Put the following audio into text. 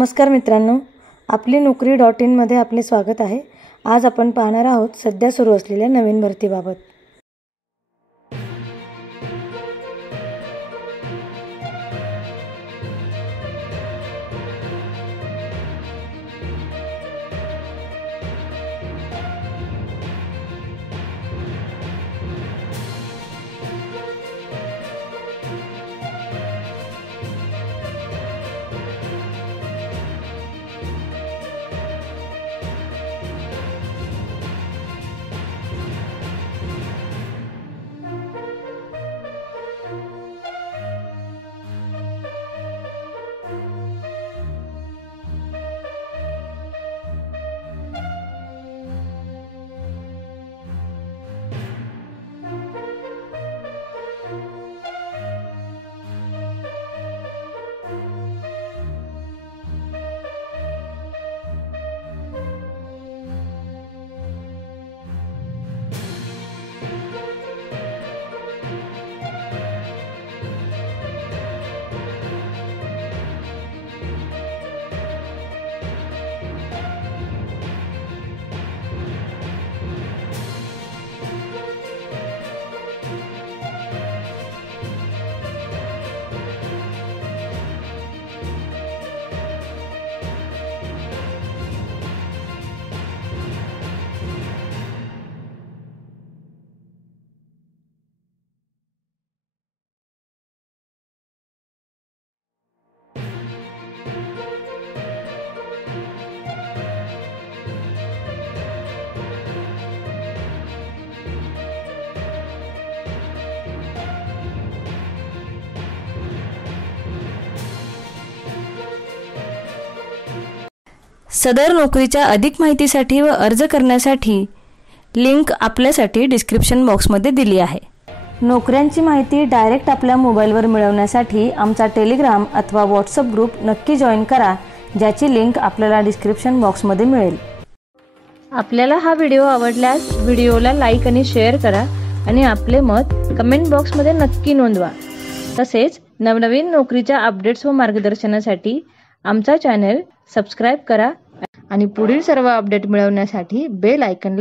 नमस्कार मित्रांनो, आपली नोकरी.in मध्ये आपले स्वागत आहे। आज आपण पाहणार आहोत सध्या सुरू असलेल्या नवीन भरतीबाबत। सदर नोकरीच्या अधिक माहितीसाठी व अर्ज करण्यासाठी लिंक आपल्यासाठी डिस्क्रिप्शन बॉक्समध्ये दिली आहे। नोकऱ्यांची माहिती डायरेक्ट आपल्या मोबाईलवर मिळवण्यासाठी आमचा टेलिग्राम अथवा व्हॉट्सअप ग्रुप नक्की जॉइन करा, ज्याची लिंक आपल्याला डिस्क्रिप्शन बॉक्समध्ये मिळेल। आपल्याला हा व्हिडिओ आवडल्यास व्हिडिओला लाईक आणि शेअर करा आणि आपले मत कमेंट बॉक्समध्ये नक्की नोंदवा। तसेच नवनवीन नोकरीच्या अपडेट्स व मार्गदर्शनासाठी आमचा चॅनल सबस्क्राइब करा आणि पुढील सर्व अपडेट मिळवण्यासाठी बेल आयकॉनला